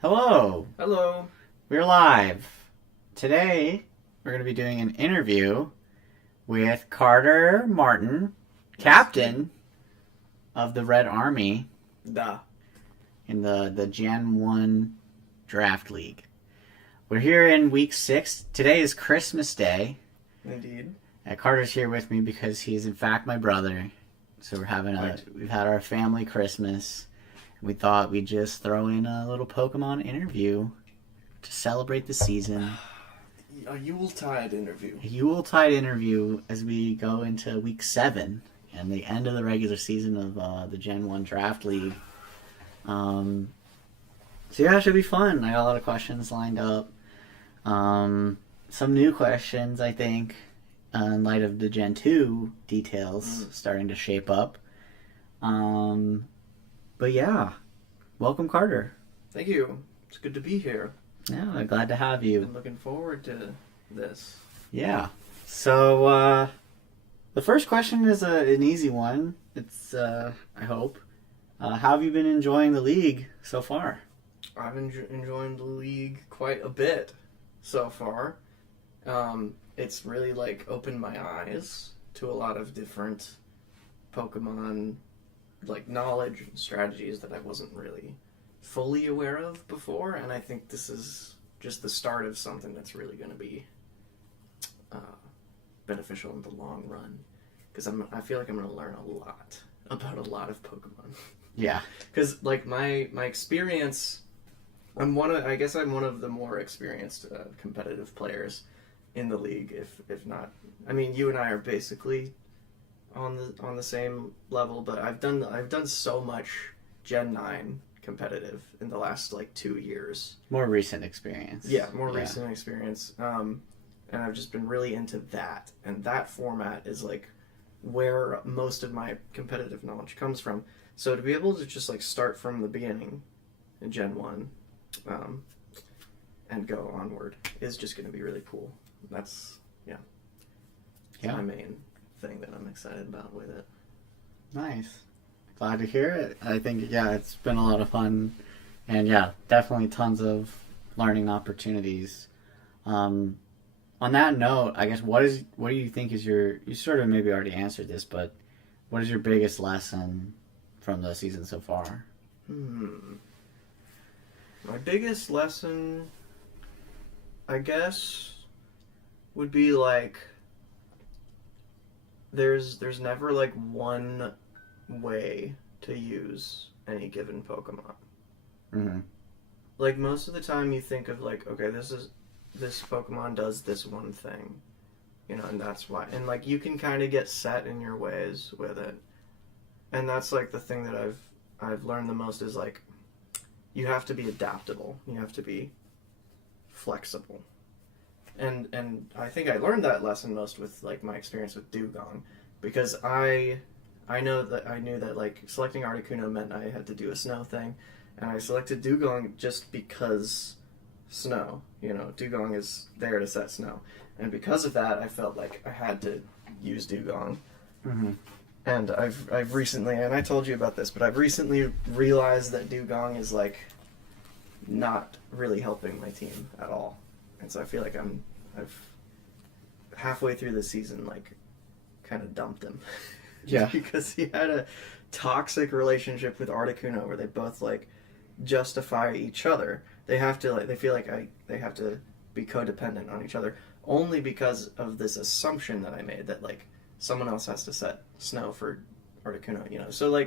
Hello, Hello. we're live. Today, we're going to be doing an interview with Carter Martin, captain of the Red Army Da. in the Gen1 Draft League. We're here in week 6. Today is Christmas Day. Indeed. Carter's here with me because he is in fact my brother. So we've had our family Christmas. We thought we'd just throw in a little Pokemon interview to celebrate the season. A Yuletide interview. A Yuletide interview as we go into week 7 and the end of the regular season of the Gen1 Draft League. So yeah, it should be fun. I got a lot of questions lined up. Some new questions, I think, in light of the Gen 2 details starting to shape up. But yeah, welcome, Carter. Thank you. It's good to be here. Yeah, I'm glad to have you. I'm looking forward to this. Yeah. So the first question is an easy one. It's I hope. How have you been enjoying the league so far? I've enjoying the league quite a bit so far. It's really opened my eyes to a lot of different Pokemon knowledge and strategies that I wasn't really fully aware of before, and I think this is just the start of something that's really going to be beneficial in the long run, because I feel like I'm going to learn a lot about a lot of Pokemon. Yeah. Because my experience, I'm one of the more experienced competitive players in the league, if not. I mean, you and I are basically on the same level, but I've done so much Gen 9 competitive in the last 2 years. More recent experience. Yeah, recent experience. And I've just been really into that, and that format is where most of my competitive knowledge comes from. So to be able to just start from the beginning in Gen 1 and go onward is just going to be really cool. That's my main thing that I'm excited about with it. Nice. Glad to hear it. I think, it's been a lot of fun. And definitely tons of learning opportunities. On that note, I guess, what do you think is you sort of maybe already answered this, but what is your biggest lesson from the season so far? My biggest lesson, I guess, would be there's never one way to use any given Pokemon. Mm-hmm. Most of the time you think of okay, this Pokemon does this one thing, and that's why, and you can kind of get set in your ways with it, and that's the thing that I've learned the most is you have to be adaptable, you have to be flexible. And I think I learned that lesson most with my experience with Dugong, because I knew that selecting Articuno meant I had to do a snow thing, and I selected Dugong just because snow. Dugong is there to set snow, and because of that, I felt like I had to use Dugong. Mm-hmm. And I've recently, and I told you about this, but I've recently realized that Dugong is not really helping my team at all. And so I feel like I've halfway through the season kind of dumped him. Yeah. Because he had a toxic relationship with Articuno where they both justify each other. They have to they feel like they have to be codependent on each other, only because of this assumption that I made that someone else has to set snow for Articuno, So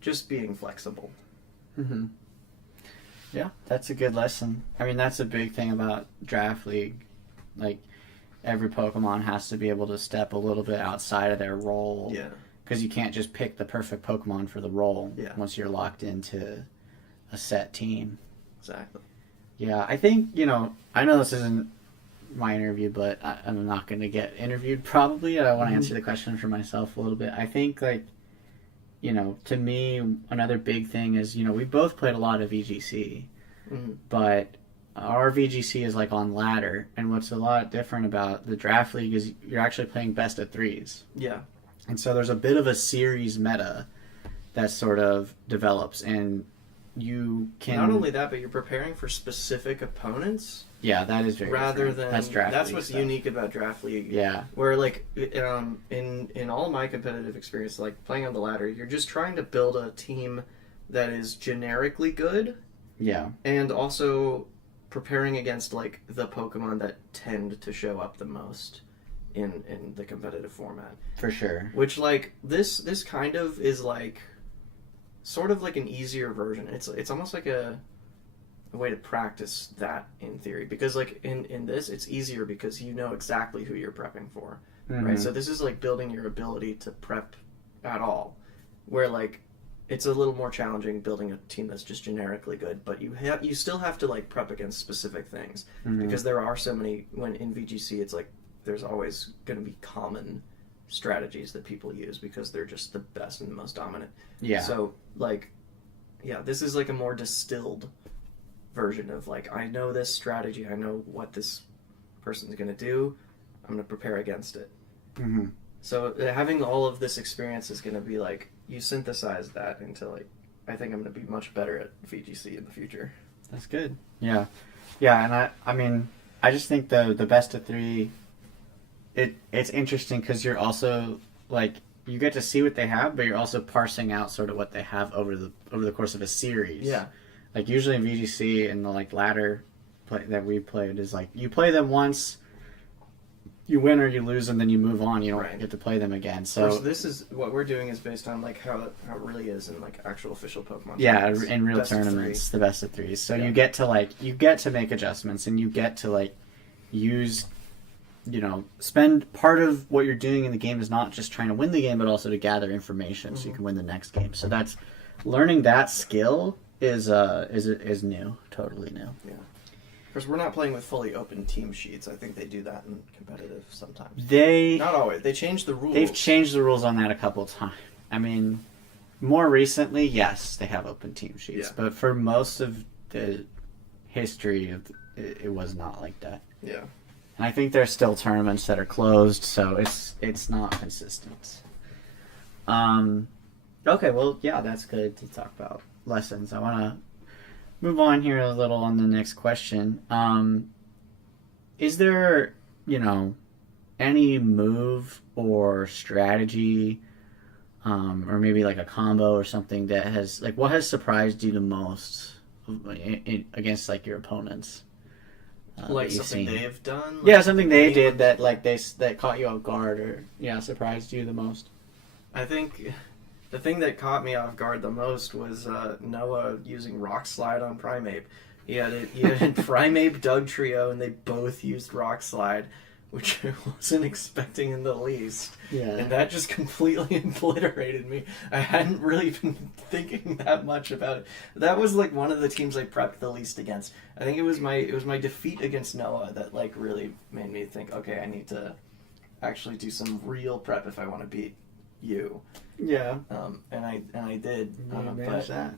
just being flexible. Mm-hmm. Yeah, that's a good lesson. I mean, that's a big thing about Draft League. Every Pokemon has to be able to step a little bit outside of their role. Yeah. Because you can't just pick the perfect Pokemon for the role once you're locked into a set team. Exactly. Yeah, I think, I know this isn't my interview, but I'm not going to get interviewed probably. I want to answer the question for myself a little bit. I think, to me, another big thing is, we both played a lot of VGC, but our VGC is on ladder, and what's a lot different about the Draft League is you're actually playing best of threes. Yeah. And so there's a bit of a series meta that sort of develops, and you can not only that, but you're preparing for specific opponents. Yeah, that is very rather different. than That's what's stuff. unique about Draft League. Yeah, where like in all my competitive experience, like playing on the ladder, you're just trying to build a team that is generically good. Yeah, and also preparing against like the Pokemon that tend to show up the most in the competitive format. for sure. Which like this kind of is like sort of like an easier version. It's almost like a way to practice that in theory, because like in this it's easier because you know exactly who you're prepping for. Mm-hmm. Right? So this is like building your ability to prep at all. Where like it's a little more challenging building a team that's just generically good, but you still have to like prep against specific things, Mm-hmm. because there are so many. When in VGC, it's like there's always going to be common strategies that people use because they're just the best and the most dominant. Yeah. So like, yeah, this is like a more distilled version of like, I know this strategy, I know what this person's going to do, I'm going to prepare against it. Mm-hmm. So having all of this experience is going to be like, you synthesize that into like, I think I'm going to be much better at VGC in the future. That's good. Yeah, yeah, and I mean, I just think the best of three, it's interesting because you're also like you get to see what they have, but you're also parsing out sort of what they have over the course of a series. Yeah. Like usually in VGC and the like ladder play that we played is like you play them once. You win or you lose them, then you move on. You don't Right. get to play them again. So So this is what we're doing is based on like how it really is in like actual official Pokemon. yeah, tournaments. in real Best of tournaments, the best of threes. So Yeah. you get to make adjustments, and you get to like use, spend part of what you're doing in the game is not just trying to win the game, but also to gather information so you can win the next game. So that's learning that skill is new, totally new. Yeah. Because we're not playing with fully open team sheets. I think they do that in competitive sometimes. Not always. They change the rules. They've changed the rules on that a couple of times. I mean, more recently, yes, they have open team sheets, Yeah. but for most of the history of it was not like that. Yeah. And I think there's still tournaments that are closed, so it's not consistent. Okay, well, yeah, that's good to talk about lessons. I want to move on here a little on the next question. Is there, any move or strategy, or maybe like a combo or something that has, like, what has surprised you the most against, like, your opponents? Like that you've something seen? they've done? Yeah, something they Like, did that, like, that caught you off guard or, surprised you the most. I think the thing that caught me off guard the most was Noah using Rock Slide on Primeape. He had Primeape Doug Trio, and they both used Rock Slide, which I wasn't expecting in the least. Yeah. And that just completely obliterated me. I hadn't really been thinking that much about it. That was like one of the teams I prepped the least against. I think it was my defeat against Noah that like really made me think, okay, I need to actually do some real prep if I want to beat you. Yeah. And I did. That.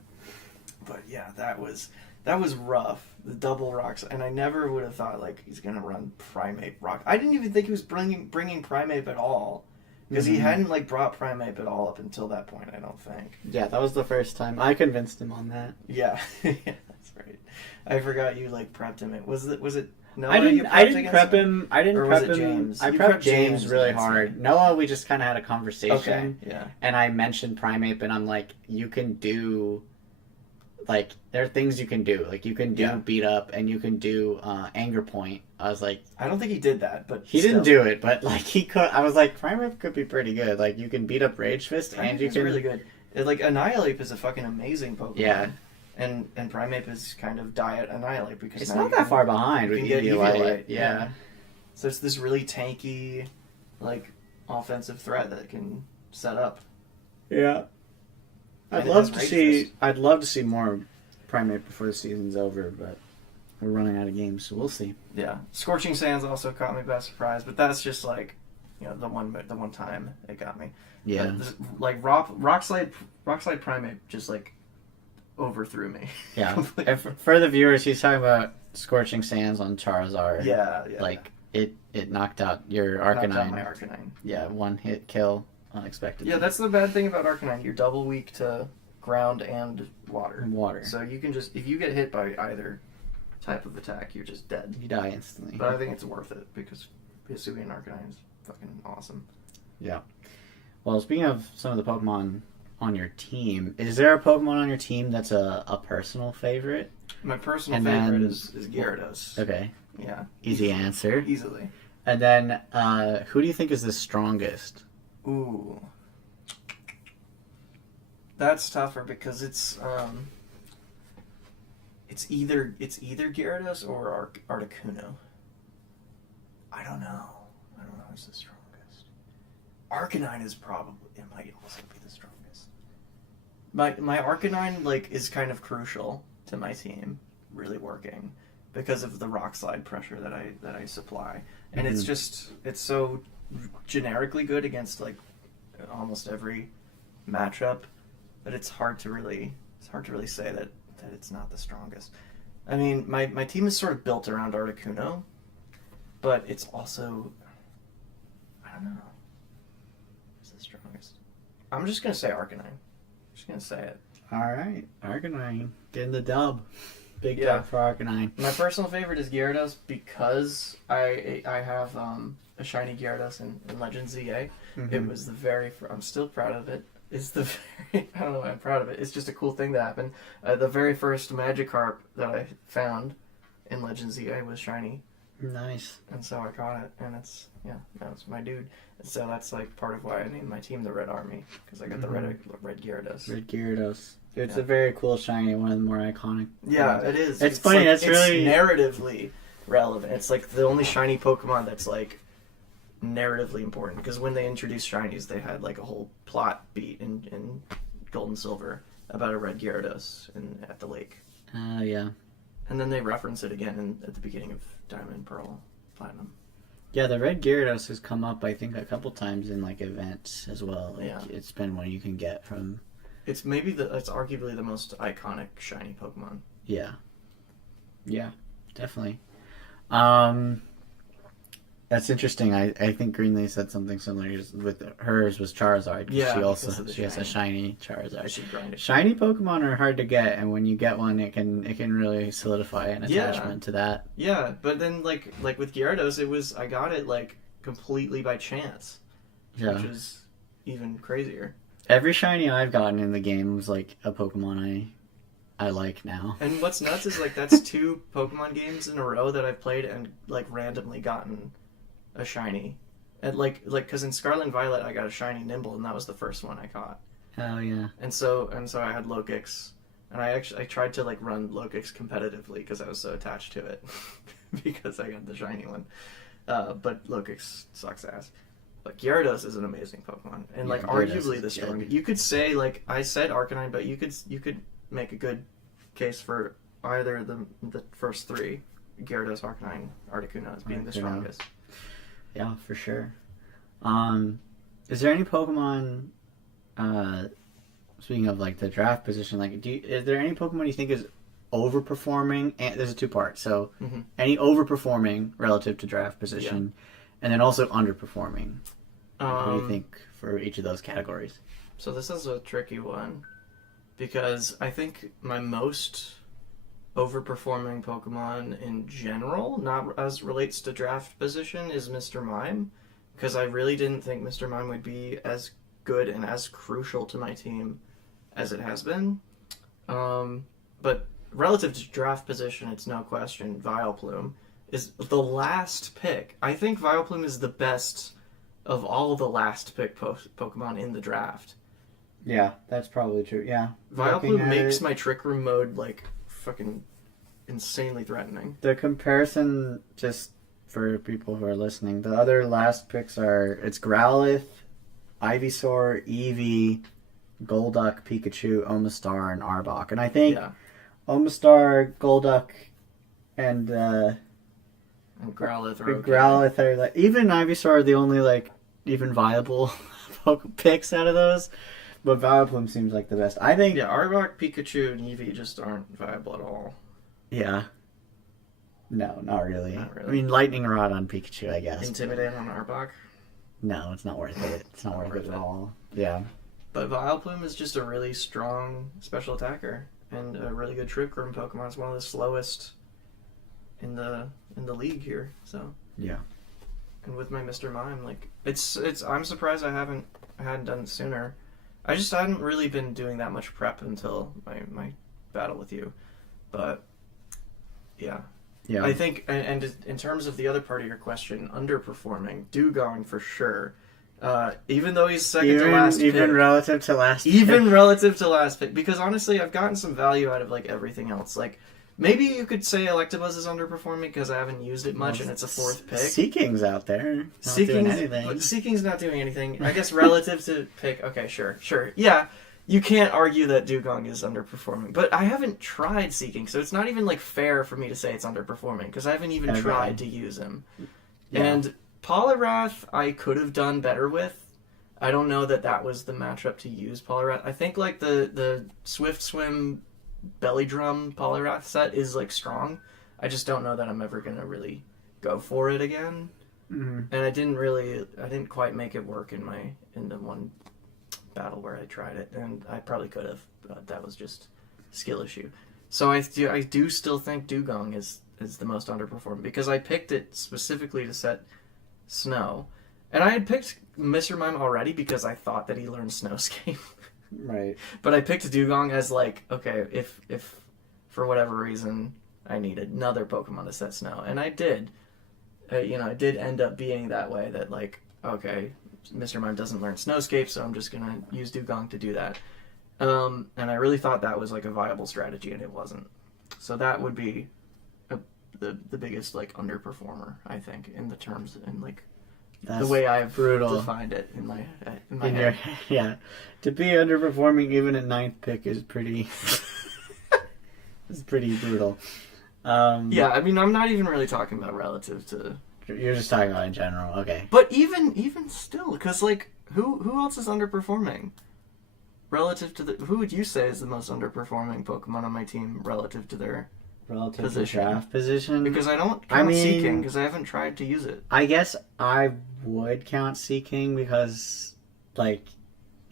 But yeah, that was rough. The double rocks, and I never would have thought like he's gonna run Primeape Rock. I didn't even think he was bringing Primeape at all, because he hadn't like brought Primeape at all up until that point. I don't think. Yeah, that was the first time I convinced him on that. Yeah, yeah, that's right. I forgot you like prepped him. Was it? Noah I you didn't prepped prep against him. I didn't Or prep was it him. James? I You prepped prepped James James really against hard. me. Noah, we just kind of had a conversation. Okay, yeah. And I mentioned Primeape, and I'm like, you can do, like, there are things you can do. Like, you can do beat up, and you can do anger point. I was like, I don't think he did that, but he still. didn't do it, but like he could. I was like, Primeape could be pretty good. Like, you can beat up Rage Fist, and you Primeape's can really good. Like Annihilate is a fucking amazing Pokemon. Yeah. And Primeape is kind of diet Annihilate because It's now not you that can- far behind you with can get Eviolite. Eviolite, Yeah. So it's this really tanky, like, offensive threat that can set up. Yeah. And it has Rage Fist. I'd love to see more Primeape before the season's over, but we're running out of games, so we'll see. Yeah. Scorching Sands also caught me by surprise, but that's just like, the one time it got me. Yeah. But like Rock Slide Primeape just like overthrew me. Yeah. Completely. For the viewers, he's talking about Scorching Sands on Charizard. Yeah. Like, it knocked out your Knocked Arcanine. out my Arcanine. Yeah, one hit kill, unexpectedly. Yeah, that's the bad thing about Arcanine. You're double weak to ground and water. Water. So you can just, if you get hit by either type of attack, you're just dead. You die instantly. But I think it's worth it because Hisuian Arcanine is fucking awesome. Yeah. Well, speaking of some of the Pokemon on your team, is there a Pokemon on your team that's a personal favorite? My personal favorite is Gyarados. Okay. Yeah. Easy answer. Easily. And then, who do you think is the strongest? Ooh. That's tougher because it's either Gyarados or Articuno. I don't know who's the strongest. Arcanine is probably, it might also be the strongest. My Arcanine like is kind of crucial to my team really working because of the rock slide pressure that I supply, and it's so generically good against like almost every matchup that it's hard to really say that it's not the strongest. I mean, my team is sort of built around Articuno, but it's also, I don't know. Who's the strongest? I'm just gonna say Arcanine. I'm just gonna say it. All right, Arcanine getting the dub. Big dub for Arcanine. My personal favorite is Gyarados because I have a shiny Gyarados in Legends ZA. Mm-hmm. It was the very I'm still proud of it. It's the very, I don't know why I'm proud of it. It's just a cool thing that happened. The very first Magikarp that I found in Legends ZA was shiny. Nice. And so I got it, and it's my dude. And so that's like part of why I named my team the Red Army, because I got the red Gyarados. Red Gyarados. It's a very cool shiny, one of the more iconic. Yeah, it is. It's funny. Like, that's really narratively relevant. It's like the only shiny Pokemon that's like narratively important, because when they introduced shinies, they had like a whole plot beat in Gold and Silver about a red Gyarados at the lake. Yeah. And then they reference it again at the beginning of Diamond, Pearl, Platinum. Yeah, the red Gyarados has come up, I think, a couple times in like events as well. Like, yeah, it's been one you can get from. It's arguably the most iconic shiny Pokemon. Yeah. Yeah, definitely. That's interesting. I think Greenlee said something similar with hers was Charizard. Yeah, she has a shiny Charizard. She grinded. Shiny Pokemon are hard to get, and when you get one, it can really solidify an attachment to that. Yeah, but then like with Gyarados, I got it like completely by chance, which is even crazier. Every shiny I've gotten in the game was like a Pokemon I like now. And what's nuts is like that's 2 Pokemon games in a row that I've played and like randomly gotten a shiny, and like because in Scarlet and Violet I got a shiny Nimble, and that was the first one I caught. Oh yeah. And so I had Lokix, and I tried to like run Lokix competitively because I was so attached to it because I got the shiny one. But Lokix sucks ass. But Gyarados is an amazing Pokemon, and like arguably the strongest. You could say like I said Arcanine, but you could make a good case for either the first 3, Gyarados, Arcanine, Articuno, as being the strongest. Yeah, for sure. Is there any Pokemon, speaking of like the draft position, like is there any Pokemon you think is overperforming? And there's a 2-part, so any overperforming relative to draft position, and then also underperforming. What do you think for each of those categories? So this is a tricky one, because I think my most overperforming Pokemon in general, not as relates to draft position, is Mr. Mime, because I really didn't think Mr. Mime would be as good and as crucial to my team as it has been. But relative to draft position, it's no question Vileplume is the last pick. I think Vileplume is the best of all the last pick Pokemon in the draft. Yeah, that's probably true. Yeah, Vileplume makes my Trick Room mode like fucking insanely threatening. The comparison, just for people who are listening, the other last picks it's Growlithe, Ivysaur, Eevee, Golduck, Pikachu, Omastar, and Arbok. And I think Omastar, Golduck, and Growlithe are okay. Growlithe are like, even Ivysaur are the only like even viable picks out of those. But Vileplume seems like the best. I think. Yeah, Arbok, Pikachu, and Eevee just aren't viable at all. Yeah. No, not really. Not really. I mean, Lightning Rod on Pikachu, I guess. Intimidate on Arbok? No, it's not worth it. It's not worth it at all. Yeah. But Vileplume is just a really strong special attacker and a really good Trick Room Pokemon. It's one of the slowest in the league here. So yeah. And with my Mr. Mime, like it's I'm surprised I hadn't done it sooner. I just hadn't really been doing that much prep until my battle with you. But yeah. Yeah. I think, and in terms of the other part of your question, underperforming, Dugong for sure. Even though he's second to last pick. Even relative to last pick. Even relative to last pick. Because honestly, I've gotten some value out of like everything else. Like, maybe you could say Electabuzz is underperforming because I haven't used it much and it's a fourth pick. Seeking's out there. Seeking's not doing anything. I guess relative to pick, okay, sure. Yeah, you can't argue that Dugong is underperforming. But I haven't tried Seeking, so it's not even like fair for me to say it's underperforming because I haven't even tried to use him. Yeah. And Poliwrath I could have done better with. I don't know that was the matchup to use Poliwrath. I think like the Swift Swim Belly Drum Poliwrath set is like strong. I just don't know that I'm ever gonna really go for it again. Mm-hmm. And I didn't quite make it work in the one battle where I tried it, and I probably could have, but that was just skill issue. So I do still think Dugong is the most underperformed because I picked it specifically to set Snow, and I had picked Mr. Mime already because I thought that he learned Snowscape. Right. But I picked Dugong as like, okay, if for whatever reason I needed another Pokemon to set Snow, and I did. It did end up being that way. That like, okay, Mr. Mime doesn't learn Snowscape, so I'm just gonna use Dugong to do that. And I really thought that was like a viable strategy, and it wasn't. So that would be the biggest like underperformer, I think, in the terms and like the way I've defined it in my head. Yeah, to be underperforming even at 9th pick is pretty. It's pretty brutal. Yeah, I mean, I'm not even really talking about relative to. You're just talking about in general, okay. But even still, because like, who else is underperforming? Relative to who would you say is the most underperforming Pokemon on my team relative to their position? To draft position? Because I don't count Seeking because I haven't tried to use it. I guess I would count Seeking because like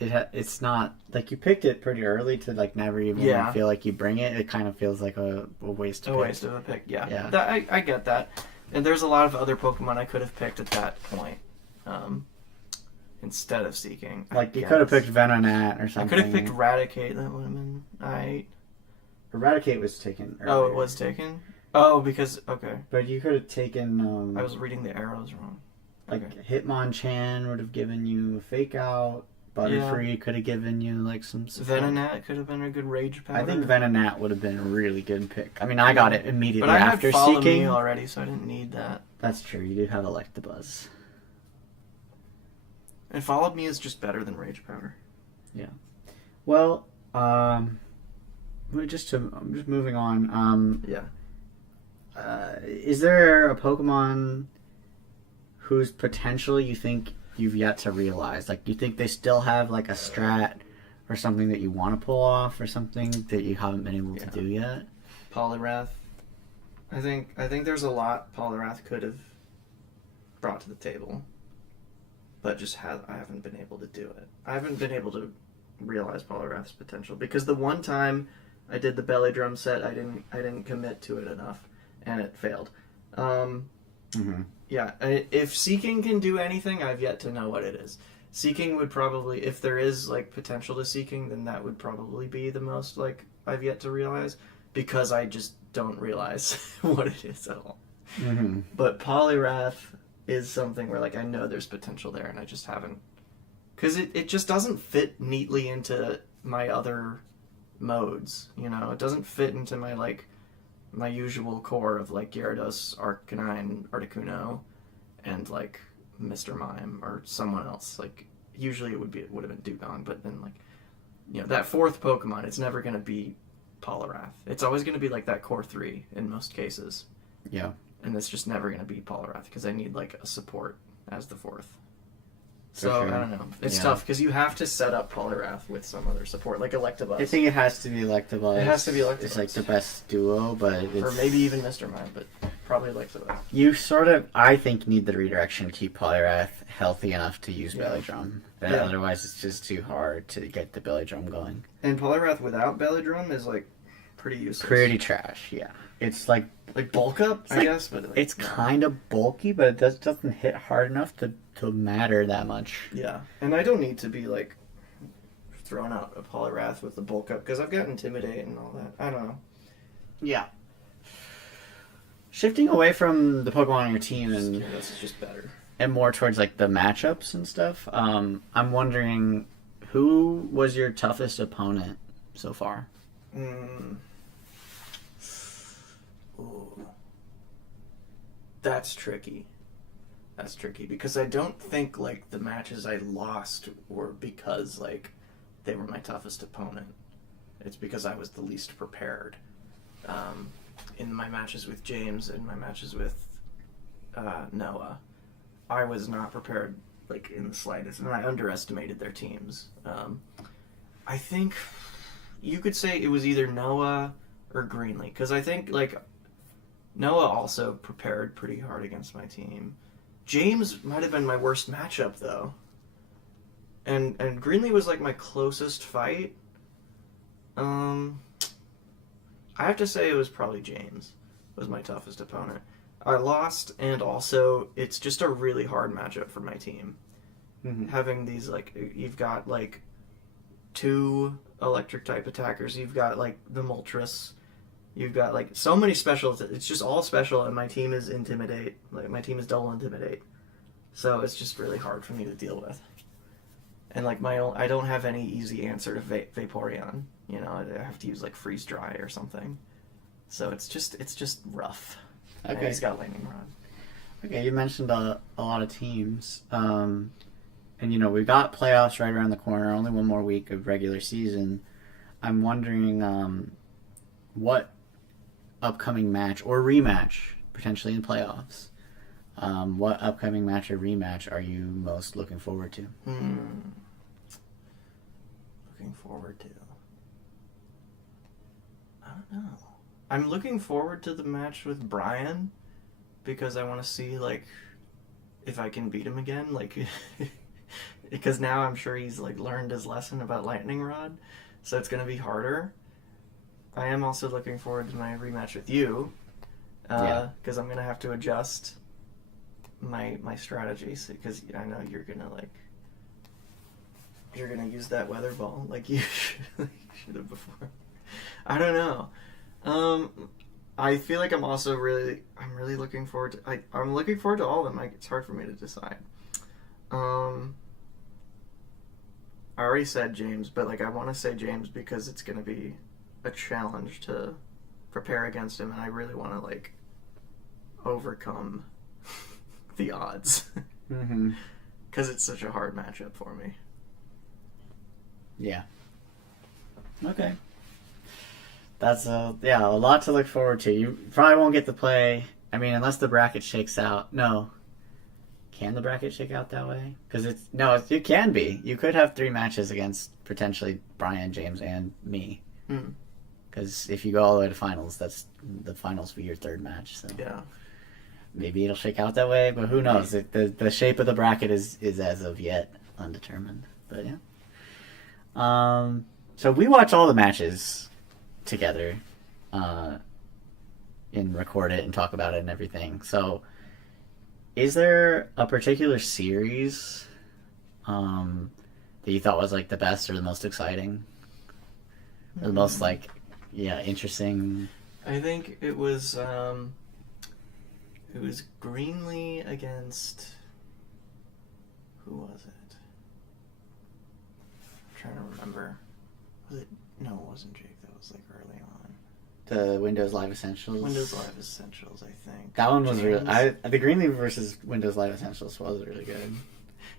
it's not like you picked it pretty early to like never even feel like you bring it. It kind of feels like a waste of a pick. Yeah. I get that. And there's a lot of other Pokemon I could have picked at that point. Instead of Seeking. Like, you could have picked Venonat or something. I could have picked Raticate. That would have been alright. Eradicate was taken earlier. Oh, it was taken? Oh, because... Okay. But you could have taken... I was reading the arrows wrong. Like, Hitmonchan would have given you Fake Out. Butterfree could have given you, like, some support. Venonat could have been a good Rage Powder. I think Venonat would have been a really good pick. I mean, I got it immediately But after I had Follow Seeking. Me already, so I didn't need that. That's true. You do have Electabuzz. And Followed Me is just better than Rage Powder. Yeah. Well, I'm just moving on. Is there a Pokemon whose potential you think you've yet to realize? Like, do you think they still have like a strat or something that you want to pull off or something that you haven't been able to do yet? Poliwrath. I think there's a lot Poliwrath could have brought to the table, but I haven't been able to do it. I haven't been able to realize Poliwrath's potential because the one time I did the Belly Drum set, I didn't commit to it enough, and it failed. Yeah, if Seeking can do anything, I've yet to know what it is. Seeking would probably, if there is like potential to Seeking, then that would probably be the most like I've yet to realize because I just don't realize what it is at all. Mm-hmm. But Poliwrath is something where like I know there's potential there, and I just haven't, because it just doesn't fit neatly into my other modes. You know, it doesn't fit into my usual core of like Gyarados, Arcanine, Articuno, and like Mr. Mime or someone else. Like usually it would have been Dugong, but then like, you know, that fourth Pokemon, it's never gonna be Poliwrath. It's always gonna be like that core 3 in most cases. Yeah. And it's just never gonna be Poliwrath because I need like a support as the fourth. So, I don't know. It's tough because you have to set up Poliwrath with some other support, like Electabuzz. I think it has to be Electabuzz. It has to be Electabuzz. It's like the best duo, but or maybe even Mr. Mime, but probably like the best. You sort of, I think, need the redirection to keep Polyrath healthy enough to use Belly Drum. Yeah. Otherwise, it's just too hard to get the Belly Drum going. And Polyrath without Belly Drum is like pretty useless. Pretty trash, yeah. It's like bulk up, I guess, but it's kind of bulky, but it doesn't hit hard enough to matter that much. Yeah, and I don't need to be like throwing out a Polyrath with the bulk up because I've got Intimidate and all that. I don't know. Yeah. Shifting away from the Pokemon on your team This is just better. And more towards like the matchups and stuff. I'm wondering, who was your toughest opponent so far? Ooh. That's tricky. That's tricky because I don't think like the matches I lost were because like they were my toughest opponent. It's because I was the least prepared. In my matches with James and my matches with Noah, I was not prepared like in the slightest, and I underestimated their teams. I think you could say it was either Noah or Greenlee, because I think like Noah also prepared pretty hard against my team. James might have been my worst matchup though, and Greenlee was like my closest fight. I have to say it was probably James was my toughest opponent. I lost, and also it's just a really hard matchup for my team. Mm-hmm. Having these like you've got like 2 electric type attackers, you've got like the Moltres, you've got like so many special. It's just all special, and my team is Intimidate. Like my team is double Intimidate, so it's just really hard for me to deal with. And like I don't have any easy answer to Vaporeon. You know, I have to use like Freeze Dry or something. So it's just rough. Okay. And he's got Lightning Rod. Okay, you mentioned a lot of teams. And you know, we've got playoffs right around the corner, only one more week of regular season. I'm wondering what upcoming match or rematch, potentially in playoffs, what upcoming match or rematch are you most looking forward to? Looking forward to? I don't know. I'm looking forward to the match with Brian because I want to see like if I can beat him again, like because now I'm sure he's like learned his lesson about Lightning Rod, so it's going to be harder. I am also looking forward to my rematch with you because I'm going to have to adjust my strategies because I know you're going to use that weather ball like you should have before. I don't know. I feel like I'm really looking forward to. I'm looking forward to all of them. Like, it's hard for me to decide. I already said James, but like I want to say James because it's going to be a challenge to prepare against him, and I really want to like overcome the odds because it's such a hard matchup for me. Yeah. Okay. That's a lot to look forward to. You probably won't get to play. I mean, unless the bracket shakes out. No, can the bracket shake out that way? Because it can be. You could have 3 matches against potentially Brian, James, and me. Because if you go all the way to finals, that's the finals for your 3rd match. So yeah, maybe it'll shake out that way. But who knows? The shape of the bracket is as of yet undetermined. But yeah. So we watch all the matches together and record it and talk about it and everything. So is there a particular series that you thought was like the best or the most exciting or the most like interesting? I think it was Greenlee against who was it? I'm trying to remember. Was it? No, it wasn't Jake. That was like early on. The Windows Live Essentials. Windows Live Essentials, I think. That one was really. The Greenlee versus Windows Live Essentials was really good.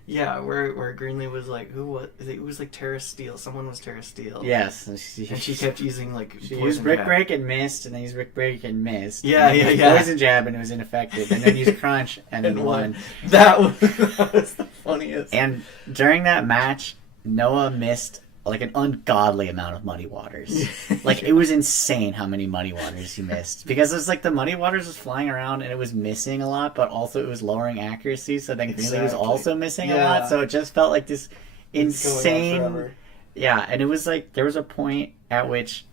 Yeah, where Greenlee was like, who was it? Was like Terra Steel. Someone was Terra Steel. Yes, and she kept using like. She used Brick Break and missed, and then used Brick Break and missed. Yeah. Poison Jab and it was ineffective, and then used Crunch and won. That was the funniest. And during that match, Noah missed like an ungodly amount of Muddy Waters. Like, it was insane how many Muddy Waters he missed. Because it's like the Muddy Waters was flying around and it was missing a lot, but also it was lowering accuracy, so then Greenlee was also missing a lot, so it just felt like this insane... Yeah, and it was like, there was a point at which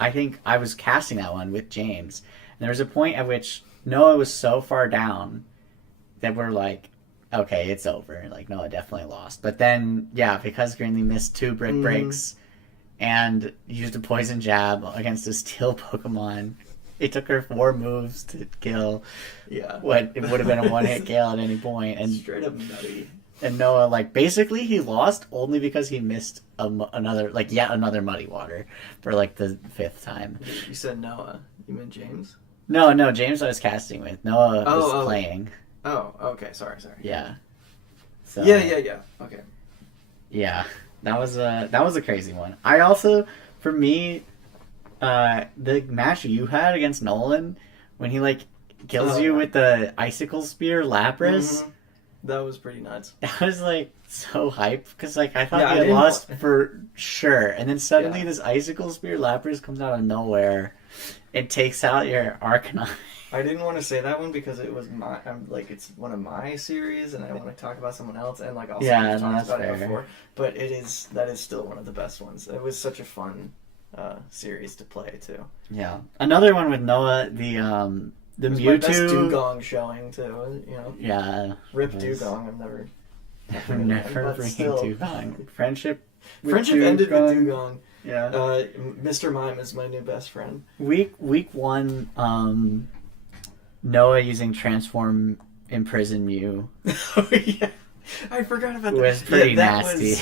I think I was casting that one with James, and there was a point at which Noah was so far down that we're like, okay, it's over. Like, Noah definitely lost. But then, yeah, because Greenlee missed 2 brick breaks and used a poison jab against a steel Pokemon, it took her 4 moves to kill. Yeah. What it would have been a one-hit kill at any point. And straight up nutty. And Noah, like, basically he lost only because he missed another Muddy Water for, like, the 5th time. You said Noah. You meant James? No, James I was casting with. Noah was playing. Oh, okay. Sorry. Yeah. So, yeah. Okay. Yeah, that was a crazy one. I also, for me, the match you had against Nolan, when he, like, kills you with the Icicle Spear Lapras... Mm-hmm. That was pretty nuts. That was, like, so hype, because, like, I thought he had lost for sure, and then suddenly this Icicle Spear Lapras comes out of nowhere and takes out your Arcanine. I didn't want to say that one because it was it's one of my series, and I want to talk about someone else, and, like, also talked about it before, but that is still one of the best ones. It was such a fun series to play, too. Yeah. Another one with Noah, the Mewtwo... my best Dugong showing, too, you know? Yeah. Rip Dugong, I'm never bringing Dugong. Friendship ended with Dugong. Yeah. Mr. Mime is my new best friend. Week 1, Noah using Transform Imprison Mew. Oh, yeah. I forgot about that. Was pretty nasty.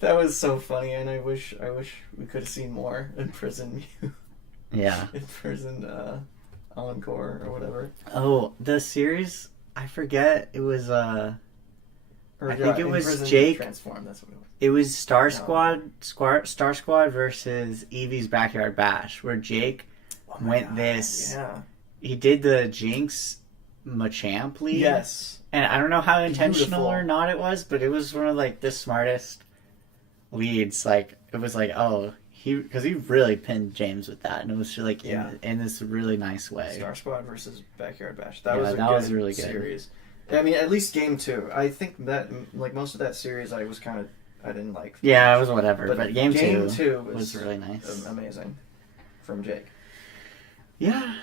That was so funny, and I wish we could have seen more Imprison Mew. Yeah. Imprison Encore or whatever. Oh, the series, I forget. It was I think it was Jake. Transform, that's what it was. It was Star Squad versus Eevee's Backyard Bash, where Jake went this. Yeah. He did the Jinx Machamp lead. Yes. And I don't know how intentional or not it was, but it was one of, like, the smartest leads. Like, it was like, because he really pinned James with that, and it was like in this really nice way. Star Squad versus Backyard Bash. That was really good series. I mean, at least game 2. I think that, like, most of that series, I didn't like. Yeah, it was whatever. But game 2 was really nice, amazing, from Jake. Yeah,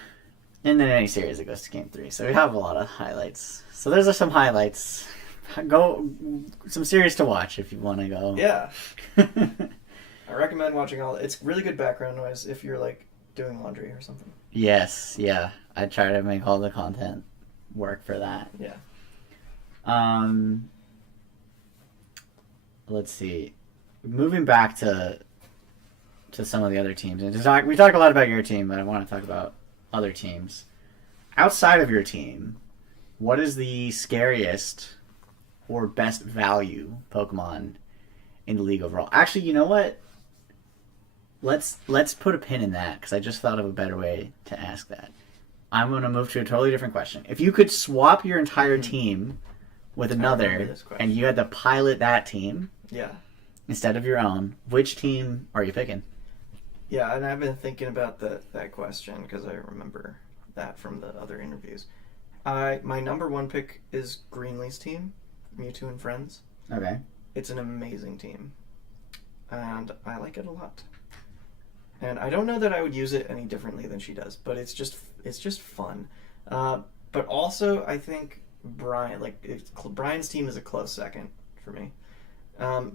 and then any series it goes to game 3. So we have a lot of highlights. So those are some highlights. Some series to watch if you want to go. Yeah. I recommend watching all. It's really good background noise if you're, like, doing laundry or something. Yes, yeah. I try to make all the content work for that. Yeah. Let's see. Moving back to some of the other teams, and we talk a lot about your team, but I want to talk about other teams. Outside of your team, what is the scariest or best value Pokemon in the league overall? Actually, you know what? Let's put a pin in that, because I just thought of a better way to ask that. I'm going to move to a totally different question. If you could swap your entire team with another, and you had to pilot that team instead of your own, which team are you picking? Yeah, and I've been thinking about that question, because I remember that from the other interviews. My number 1 pick is Greenlee's team, Mewtwo and Friends. Okay. It's an amazing team, and I like it a lot. And I don't know that I would use it any differently than she does, but it's just fun. But also, I think Brian's team is a close second for me,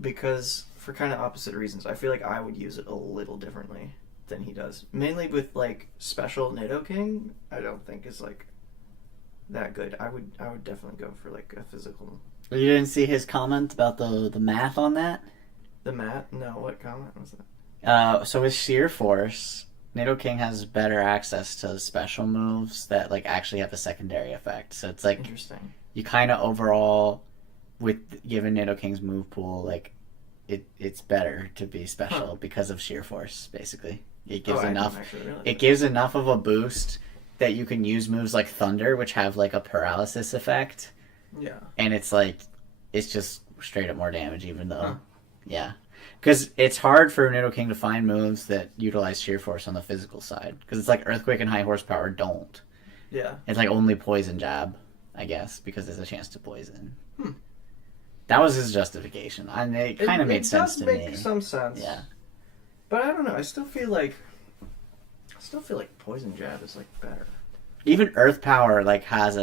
because for kind of opposite reasons. I feel like I would use it a little differently than he does. Mainly with, like, special Nidoking, I don't think is, like, that good. I would definitely go for, like, a physical. You didn't see his comment about the math on that? The math? No, what comment was that? So with Sheer Force, Nidoking has better access to special moves that, like, actually have a secondary effect. So it's like, interesting. You kind of overall, with given Nidoking's move pool, like, it's better to be special because of Sheer Force. Basically, it gives enough. It gives enough of a boost that you can use moves like Thunder, which have, like, a paralysis effect. Yeah. And it's like, it's just straight up more damage, even though, yeah. Because it's hard for Nidoking to find moves that utilize Sheer Force on the physical side. Because it's like Earthquake and High Horsepower don't. Yeah. It's like only Poison Jab, I guess, because there's a chance to poison. Hmm. That was his justification. And it kind of made sense to me. It does make some sense. Yeah. But I don't know. I still feel like Poison Jab is like better. Even Earth Power like has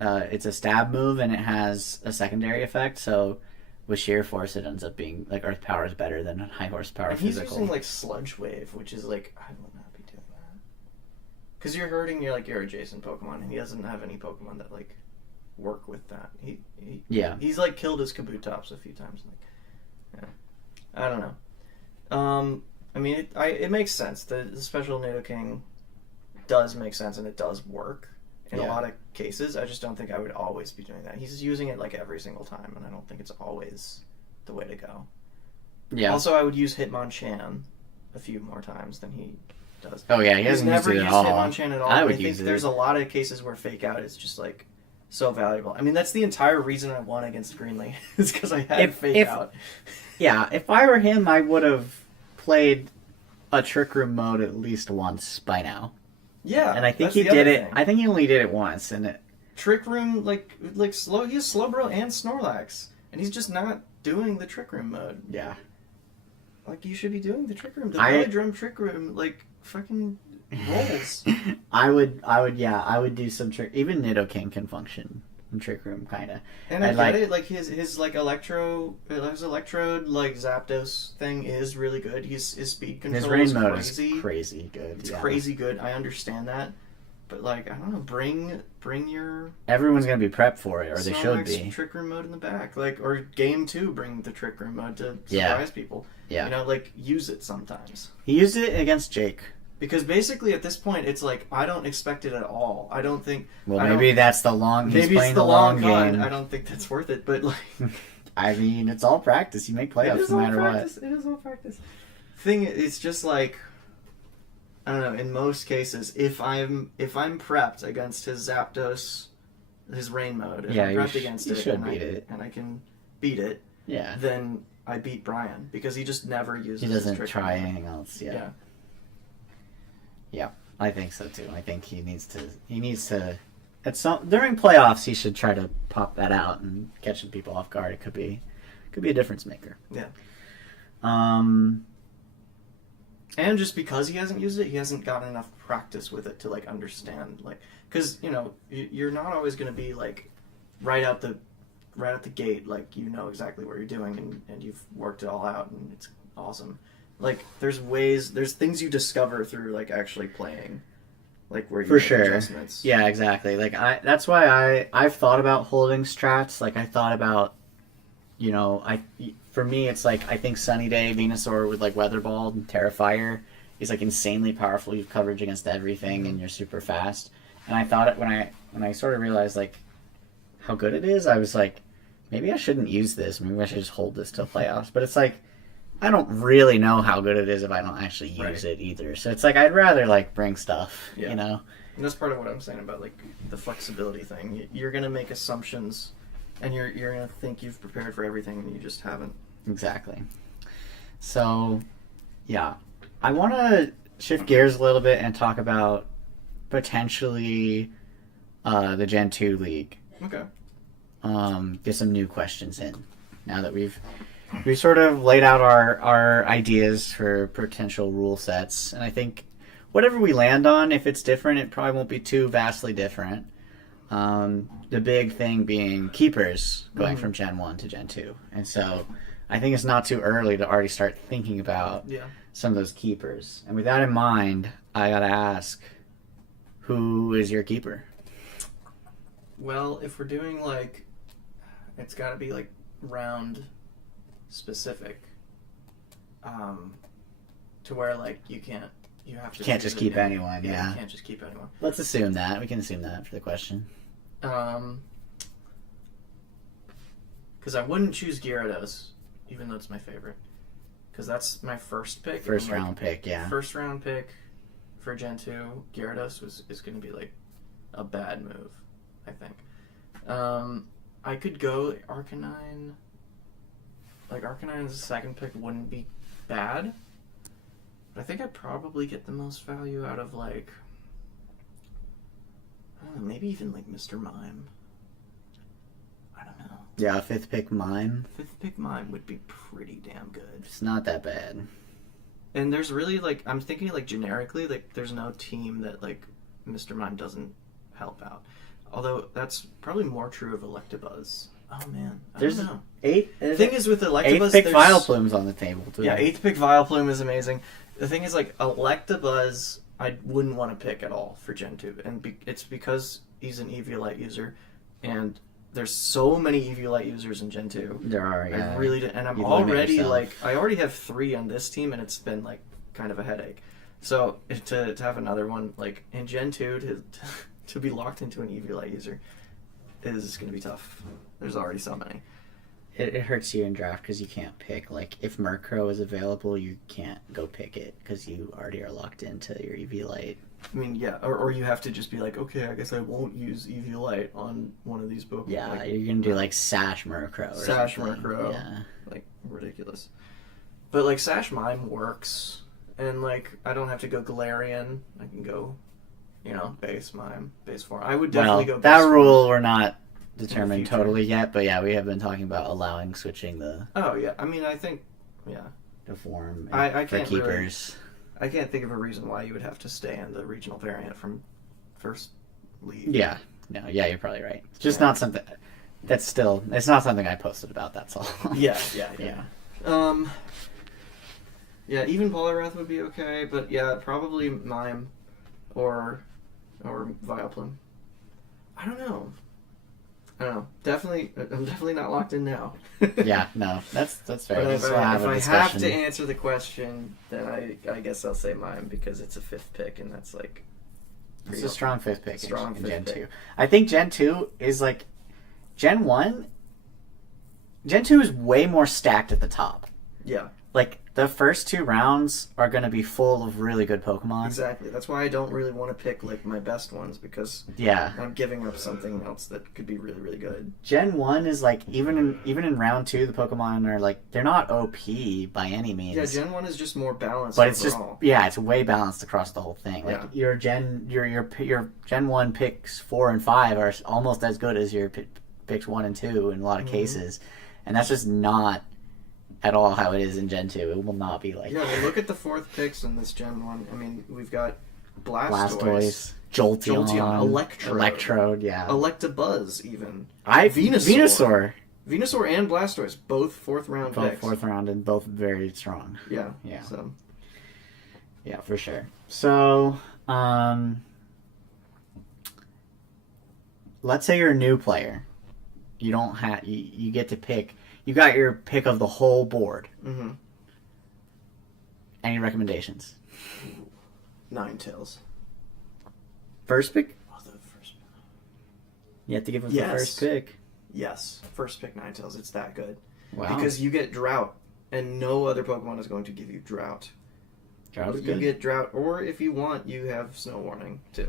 it's a stab move and it has a secondary effect. So with Sheer Force, it ends up being like Earth Power is better than High Horsepower He's physical. using like Sludge Wave, which is like I would not be doing that because you're hurting your adjacent Pokemon, and he doesn't have any Pokemon that like work with that. He's like killed his Kabutops a few times. Like, yeah, I don't know. I mean, it makes sense. The special Nidoking does make sense, and it does work in a lot of cases. I just don't think I would always be doing that. He's using it like every single time, and I don't think it's always the way to go. Yeah. Also, I would use Hitmonchan a few more times than he does. Oh yeah, he's never used used Hitmonchan at all. I would think use it. There's a lot of cases where Fake Out is just like so valuable. I mean, that's the entire reason I won against Greenlee is because I had Fake Out. Yeah, if I were him, I would have played a Trick Room mode at least once by now. Yeah, and I think he did it. I think he only did it once, and it Trick Room like slow. He has Slowbro and Snorlax, and he's just not doing the Trick Room mode. Yeah, like you should be doing the Trick Room. The Belly Drum Trick Room like fucking rolls. I would do some trick. Even Nidoking can function in Trick Room, kind of. And I get it. Like his like Electrode like Zapdos thing is really good. His speed control is crazy. Is crazy good. It's crazy good. I understand that, but like I don't know. Bring your everyone's gonna be prepped for it, or they should be. Trick Room mode in the back, like or Game 2, bring the Trick Room mode to surprise people. Yeah, you know, like use it sometimes. He used it against Jake. Because basically, at this point, it's like I don't expect it at all. I don't think. Well, maybe that's the long. He's playing the long game. I don't think that's worth it. But like, I mean, it's all practice. You make playoffs no matter what. It is all practice. It's just like I don't know. In most cases, if I'm prepped against his Zapdos, his Rain mode, if I'm prepped against it, and I can beat it. Yeah. Then I beat Brian because he just never uses. He doesn't try anything else. Yeah. Yeah, I think so too. I think he needs to during playoffs he should try to pop that out and catch some people off guard. It could be a difference maker. Yeah. And just because he hasn't used it, he hasn't gotten enough practice with it to like understand because you're not always going to be like right out the gate like you know exactly what you're doing and you've worked it all out and it's awesome. Like, there's things you discover through, like, actually playing. Like, where you make adjustments. Yeah, exactly. Like, that's why I've thought about holding strats. Like, I thought about, for me, it's like, I think Sunny Day, Venusaur with, like, Weather Ball and Terrifier is, like, insanely powerful. You have coverage against everything, and you're super fast. And I thought when I sort of realized, like, how good it is, I was like, maybe I shouldn't use this. Maybe I should just hold this till playoffs. But it's like, I don't really know how good it is if I don't actually use it either. So it's like I'd rather like bring stuff, And that's part of what I'm saying about like the flexibility thing. You're gonna make assumptions, and you're gonna think you've prepared for everything, and you just haven't. Exactly. So, yeah, I want to shift gears a little bit and talk about potentially the Gen 2 League. Okay. Get some new questions in now that we've sort of laid out our ideas for potential rule sets, and I think whatever we land on, if it's different, it probably won't be too vastly different. The big thing being keepers going from Gen 1 to Gen 2, and so I think it's not too early to already start thinking about some of those keepers. And with that in mind, I gotta ask, who is your keeper? Well, if we're doing like, it's gotta be like round specific, to where like you can't just keep anyone. You can't just keep anyone. Let's assume that. We can assume that for the question. Because I wouldn't choose Gyarados, even though it's my favorite, because that's my first pick. First round pick for Gen 2. Gyarados is going to be like a bad move, I think. I could go Arcanine. like Arcanine's second pick wouldn't be bad. But I think I'd probably get the most value out of like, I don't know, maybe even like Mr. Mime. I don't know. Yeah, 5th pick Mime. 5th pick Mime would be pretty damn good. It's not that bad. And there's really like, I'm thinking like generically, like there's no team that like Mr. Mime doesn't help out. Although that's probably more true of Electabuzz. Oh man, I don't know. The thing is with Electabuzz, 8th pick Vileplume's on the table too. Yeah, 8th pick Vileplume is amazing. The thing is like Electabuzz, I wouldn't want to pick at all for Gen 2, and it's because he's an Eviolite user, and there's so many Eviolite users in Gen 2. There are, yeah. I really do, and I'm already like, I already have 3 on this team, and it's been like kind of a headache. So to have another one like in Gen 2 to be locked into an Eviolite user is going to be tough. There's already so many. It hurts you in draft because you can't pick. Like, if Murkrow is available, you can't go pick it because you already are locked into your Eviolite. I mean, yeah, or you have to just be like, okay, I guess I won't use Eviolite on one of these Pokemon. Yeah, like, you're going to do, like, Sash Murkrow or Sash something. Murkrow. Yeah. Like, ridiculous. But, like, Sash Mime works, and, like, I don't have to go Galarian. I can go, you know, base Mime, base form. I would definitely go base that form. rule we're not determined totally yet, but yeah, we have been talking about allowing switching the... Oh, yeah. I mean, I think, yeah. The form I for can't keepers. I can't think of a reason why you would have to stay in the regional variant from first league. Yeah. No, yeah, you're probably right. It's just not something... That's still... It's not something I posted about, that's all. Yeah. Yeah, even Poliwrath would be okay, but yeah, probably Mime or Vileplume. I don't know. I'm definitely not locked in now. Yeah, no, that's fair. But if I have to answer the question, then I guess I'll say Mime because it's a 5th pick, and that's like... It's a strong 5th pick Strong in fifth Gen pick. 2. I think Gen 2 is like... Gen 1... Gen 2 is way more stacked at the top. Yeah. Like, the first 2 rounds are going to be full of really good Pokemon. Exactly. That's why I don't really want to pick like my best ones, because I'm giving up something else that could be really, really good. Gen 1 is like, even in round 2, the Pokemon are like, they're not OP by any means. Yeah, Gen 1 is just more balanced but overall. it's way balanced across the whole thing. Like, your Gen 1 picks 4 and 5 are almost as good as your picks 1 and 2 in a lot of cases. And that's just not at all how it is in Gen 2. It will not be like that. Yeah, look at the 4th picks in this Gen 1. I mean, we've got Blastoise, Jolteon, Electrode, yeah. Electabuzz, even. Venusaur. Venusaur and Blastoise, both 4th round picks. Both 4th round and both very strong. Yeah. So. Yeah, for sure. So, let's say you're a new player. You don't have... You get to pick... You got your pick of the whole board. Mm-hmm. Any recommendations? Ninetales. First pick? Oh, the first. You have to give us the first pick. Yes, first pick Ninetales. It's that good. Wow. Because you get Drought, and no other Pokemon is going to give you Drought. Drought is You good. get Drought, or if you want, you have Snow Warning too.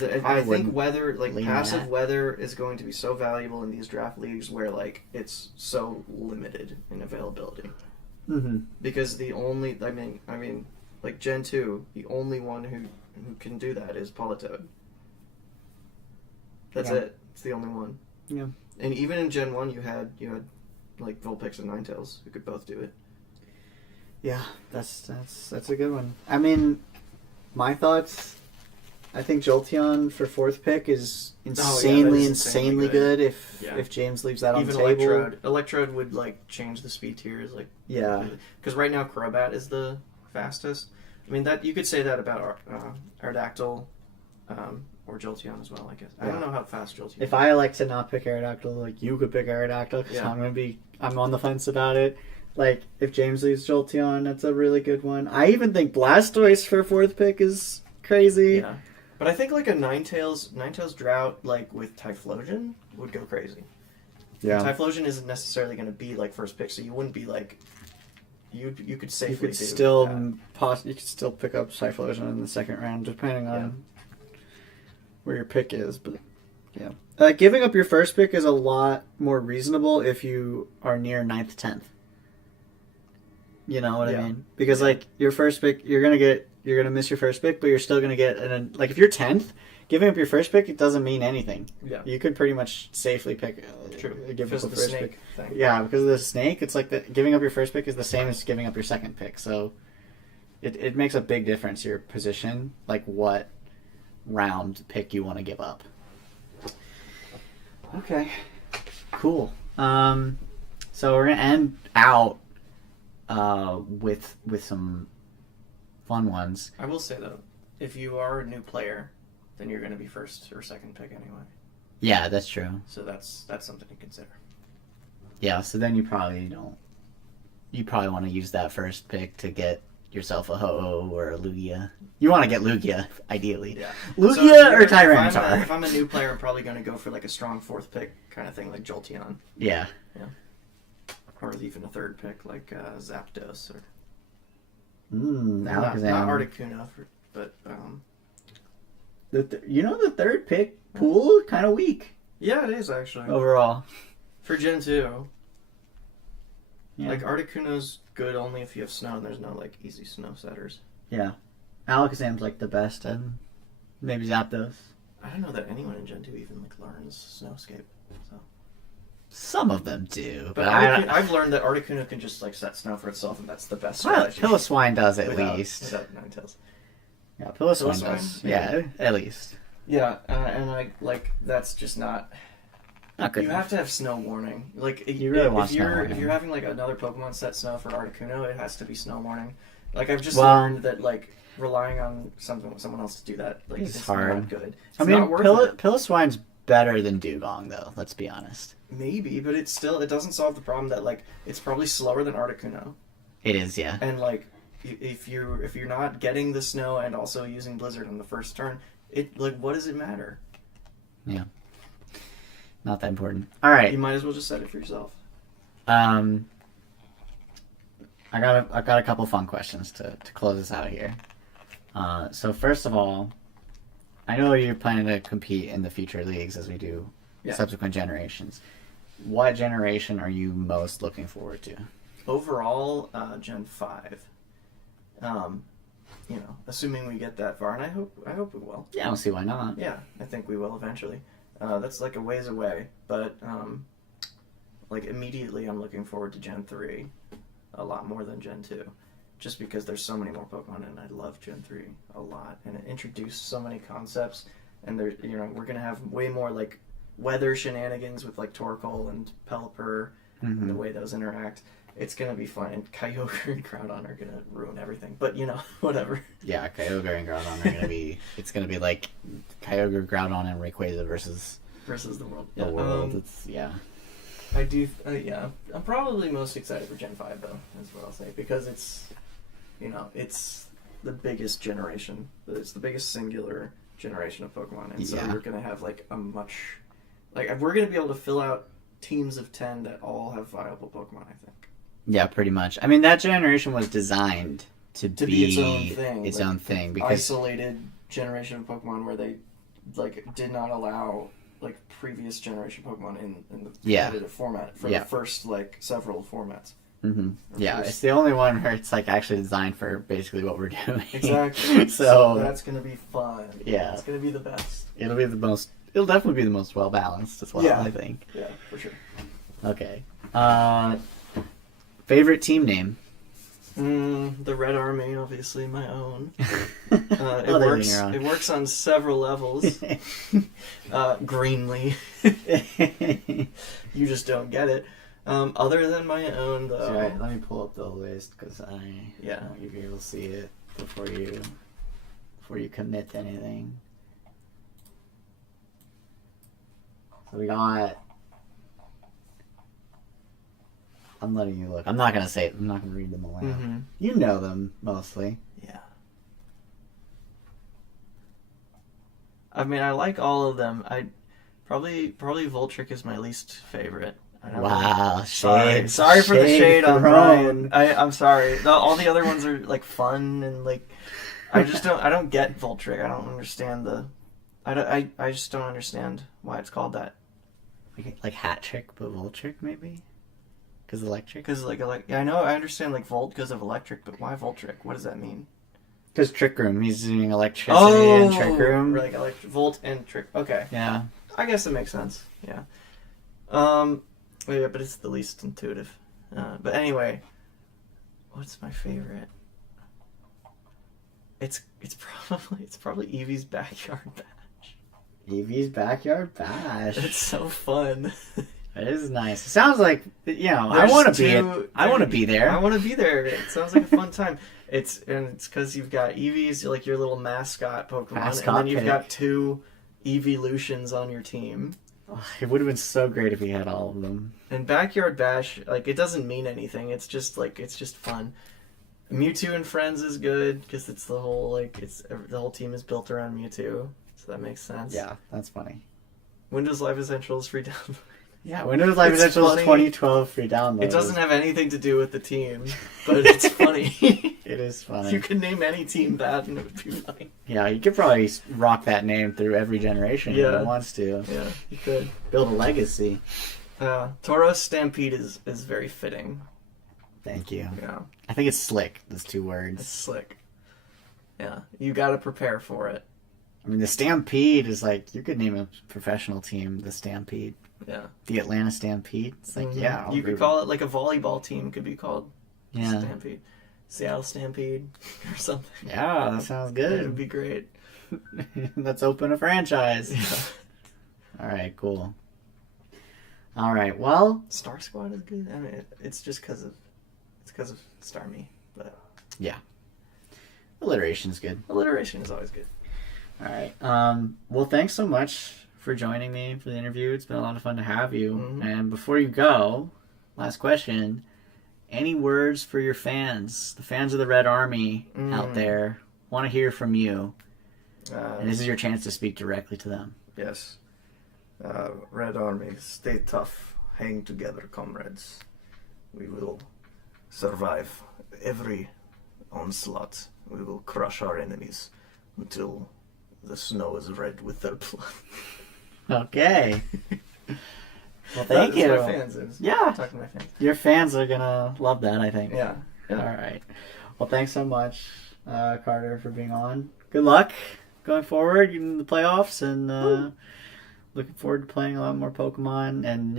I think weather, like passive weather, is going to be so valuable in these draft leagues where like it's so limited in availability. Mm-hmm. Because the only, I mean, like Gen 2, the only one who can do that is Politoed. That's it. It's the only one. Yeah. And even in Gen 1, you had like Vulpix and Ninetales who could both do it. Yeah, that's a good one. I mean, my thoughts. I think Jolteon for 4th pick is insanely good if James leaves that on the table. Electrode would like change the speed tiers, like because right now Crobat is the fastest. I mean that you could say that about Aerodactyl or Jolteon as well. I guess I don't know how fast Jolteon. If I elect to not pick Aerodactyl, like you could pick Aerodactyl because I'm on the fence about it. Like if James leaves Jolteon, that's a really good one. I even think Blastoise for 4th pick is crazy. Yeah. But I think like a Ninetales Drought like with Typhlosion would go crazy. Yeah. Typhlosion isn't necessarily going to be like first pick, so you wouldn't be like you could safely you could still pick up Typhlosion in the 2nd round depending on where your pick is, but Giving up your first pick is a lot more reasonable if you are near 9th, 10th. You know what I mean? Because your first pick, you're gonna miss your first pick, but you're still gonna get if you're 10th, giving up your first pick, it doesn't mean anything. Yeah, you could pretty much safely pick. True. Give up the first pick. Thing. Yeah, because of the snake, it's like giving up your first pick is the same as giving up your second pick. So it makes a big difference your position, like what round pick you want to give up. Okay, cool. So we're gonna end out with some fun ones. I will say though, if you are a new player, then you're going to be first or second pick anyway. Yeah, that's true. So that's something to consider. Yeah, so then you probably want to use that first pick to get yourself a Ho-Oh or a Lugia. You want to get Lugia, ideally. Yeah. Lugia or Tyranitar. If I'm a new player, I'm probably going to go for like a strong fourth pick kind of thing, like Jolteon. Yeah. Yeah. Or even a third pick, like Zapdos. Or not Articuno, but... the third pick pool kind of weak. Yeah, it is, actually. Overall. For Gen 2. Yeah. Like, Articuno's good only if you have snow and there's no, like, easy snow setters. Yeah. Alakazam's, like, the best, and maybe Zapdos. I don't know that anyone in Gen 2 even, like, learns Snowscape, so... Some of them do, but I've learned that Articuno can just like set snow for itself, and that's the best strategy. Piloswine does at least. Without Ninetales. Yeah, Piloswine does. Yeah, at least. Yeah, and I like that's just not good. You have to have snow warning. Like you really want if snow warning. If you're having like another Pokemon set snow for Articuno, it has to be snow warning. Like I've just learned that like relying on someone else to do that like it's hard. Not good. It's not worth it. Piloswine's better than Dugong though. Let's be honest. Maybe, but it doesn't solve the problem that like it's probably slower than Articuno. It is, yeah. And like if you're not getting the snow and also using Blizzard on the first turn, it like what does it matter? Yeah. Not that important. All right. You might as well just set it for yourself. I got a couple fun questions to close this out here. So first of all, I know you're planning to compete in the future leagues as we do subsequent generations. What generation are you most looking forward to? Overall, Gen 5. Assuming we get that far, and I hope we will. Yeah, I don't see why not. Yeah, I think we will eventually. That's like a ways away, but like immediately I'm looking forward to Gen 3 a lot more than Gen 2. Just because there's so many more Pokemon and I love Gen 3 a lot. And it introduced so many concepts, and we're going to have way more like weather shenanigans with like Torkoal and Pelipper and the way those interact. It's going to be fun, and Kyogre and Groudon are going to ruin everything, but whatever. Yeah, Kyogre and Groudon are going to be, it's going to be like Kyogre, Groudon, and Rayquaza versus the world. The world, it's, yeah. I do, I'm probably most excited for Gen 5 though, is what I'll say, because it's the biggest generation. It's the biggest singular generation of Pokemon, and so we're going to have like a much... Like, we're going to be able to fill out teams of 10 that all have viable Pokemon, I think. Yeah, pretty much. I mean, that generation was designed to be its own thing. Its own thing. Because isolated generation of Pokemon where they, like, did not allow, like, previous generation Pokemon in the competitive format for the first, like, several formats. Mm-hmm. Yeah, it's the only one where it's like actually designed for basically what we're doing. Exactly. so that's going to be fun. Yeah. It's going to be the best. It'll definitely be the most well balanced as well, I think. Yeah, for sure. Okay. Favorite team name? The Red Army, obviously, my own. It works on several levels. Greenly. You just don't get it. Other than my own, though. All right, let me pull up the list because I want you to be able to see it before you commit to anything. So we got... I'm letting you look. I'm not going to say it. I'm not going to read them aloud. Mm-hmm. You know them, mostly. Yeah. I mean, I like all of them. Probably Voltric is my least favorite. Wow, sorry for the shade on Ryan. I'm sorry. All the other ones are like fun and like I don't get Voltric. I don't understand I just don't understand why it's called that. Like hat trick, but Voltrick maybe? Because electric? Because yeah, I understand like Volt because of electric, but why Voltrick? What does that mean? Because Trick Room. He's doing electricity and Trick Room. Like Volt and Trick. Okay. Yeah. I guess it makes sense. Yeah. Yeah, but it's the least intuitive. But anyway, what's my favorite? It's probably Eevee's backyard bash. Eevee's backyard bash. It's so fun. It is nice. It sounds like I want to be I want to be there. I want to be there. It sounds like a fun time. It's because you've got Eevee's, like your little mascot Pokemon, and then you've got 2 Eeveelutions on your team. Oh, it would have been so great if he had all of them. And Backyard Bash, like, it doesn't mean anything. It's just fun. Mewtwo and Friends is good because it's the whole the whole team is built around Mewtwo, so that makes sense. Yeah, that's funny. Windows Live Essentials free download. Yeah, Windows Live Essentials 2012 free download. It doesn't have anything to do with the team, but it's funny. It is funny. You could name any team that and it would be funny. Yeah, you could probably rock that name through every generation if it wants to. Yeah, you could. Build a legacy. Tauros Stampede is very fitting. Thank you. Yeah. I think it's slick, those 2 words. It's slick. Yeah, you gotta prepare for it. I mean, the Stampede is like, you could name a professional team the Stampede. Yeah. The Atlanta Stampede. It's like, you could call it like a volleyball team could be called Stampede. Seattle Stampede or something. Yeah, that sounds good. It would be great. Let's open a franchise. Yeah. All right, cool. All right, well, Star Squad is good. I mean, it's just because of Starmie, but yeah, alliteration's good. Alliteration is always good. All right. Well, thanks so much for joining me for the interview. It's been a lot of fun to have you. Mm-hmm. And before you go, last question: any words for your fans, the fans of the Red Army out there? Want to hear from you, and this is your chance to speak directly to them. Yes. Red Army, stay tough. Hang together, comrades. We will survive every onslaught. We will crush our enemies until the snow is red with their blood. Okay. Well, thank you. My fans. Yeah. Talking to my fans. Your fans are going to love that, I think. Yeah. All right. Well, thanks so much, Carter, for being on. Good luck going forward in the playoffs, and looking forward to playing a lot more Pokemon. And,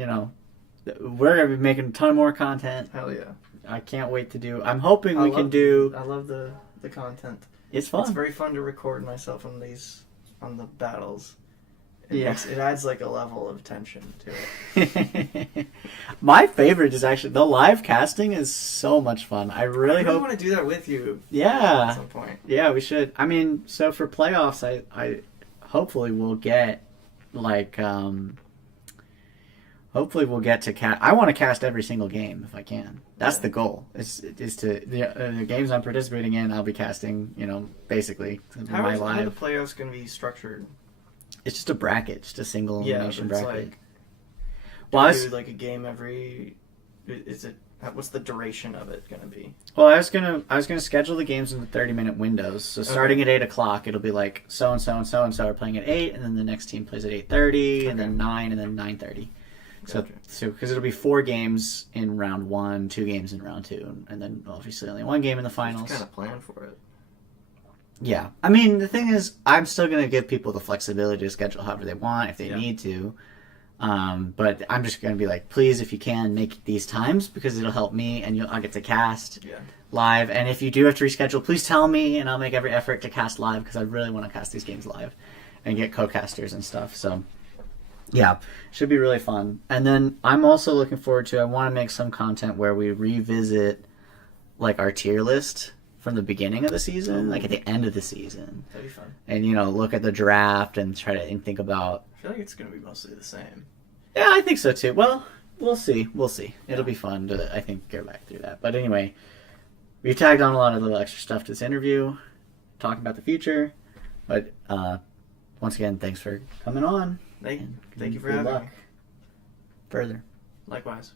we're going to be making a ton more content. Hell yeah. I can't wait to do. I'm hoping we can do. I love the content. It's fun. It's very fun to record myself on the battles. It adds like a level of tension to it. My favorite is actually the live casting is so much fun. I really hope. I want to do that with you. Yeah. At some point. Yeah, we should. I mean, so for playoffs, I hopefully we'll get like hopefully we'll get to cast. I want to cast every single game if I can. That's the goal. Is to the games I'm participating in, I'll be casting. Basically How my are live. the playoffs going to be structured? It's just a bracket, just a single elimination bracket. Well, do like a game every. Is it? What's the duration of it going to be? Well, I was gonna schedule the games in 30-minute windows. So starting at 8:00, it'll be like so and so and so and so are playing at 8, and then the next team plays at 8:30, and then 9, and then 9:30. Gotcha. So because it'll be 4 games in round 1, 2 games in round 2, and then obviously only 1 game in the finals. Just kind of plan for it. Yeah, I mean the thing is, I'm still gonna give people the flexibility to schedule however they want if they need to. But I'm just going to be like, please, if you can, make these times because it'll help me and I'll get to cast live. And if you do have to reschedule, please tell me and I'll make every effort to cast live because I really want to cast these games live and get co-casters and stuff. So, yeah, should be really fun. And then I'm also looking forward to, I want to make some content where we revisit like our tier list from the beginning of the season, like at the end of the season. That'd be fun. And, look at the draft and try to think about. I feel like it's going to be mostly the same. Yeah, I think so too. Well, we'll see. It'll be fun to, I think, go back through that. But anyway, we tagged on a lot of little extra stuff to this interview, talking about the future. But once again, thanks for coming on. Thank you for having me. Further. Likewise.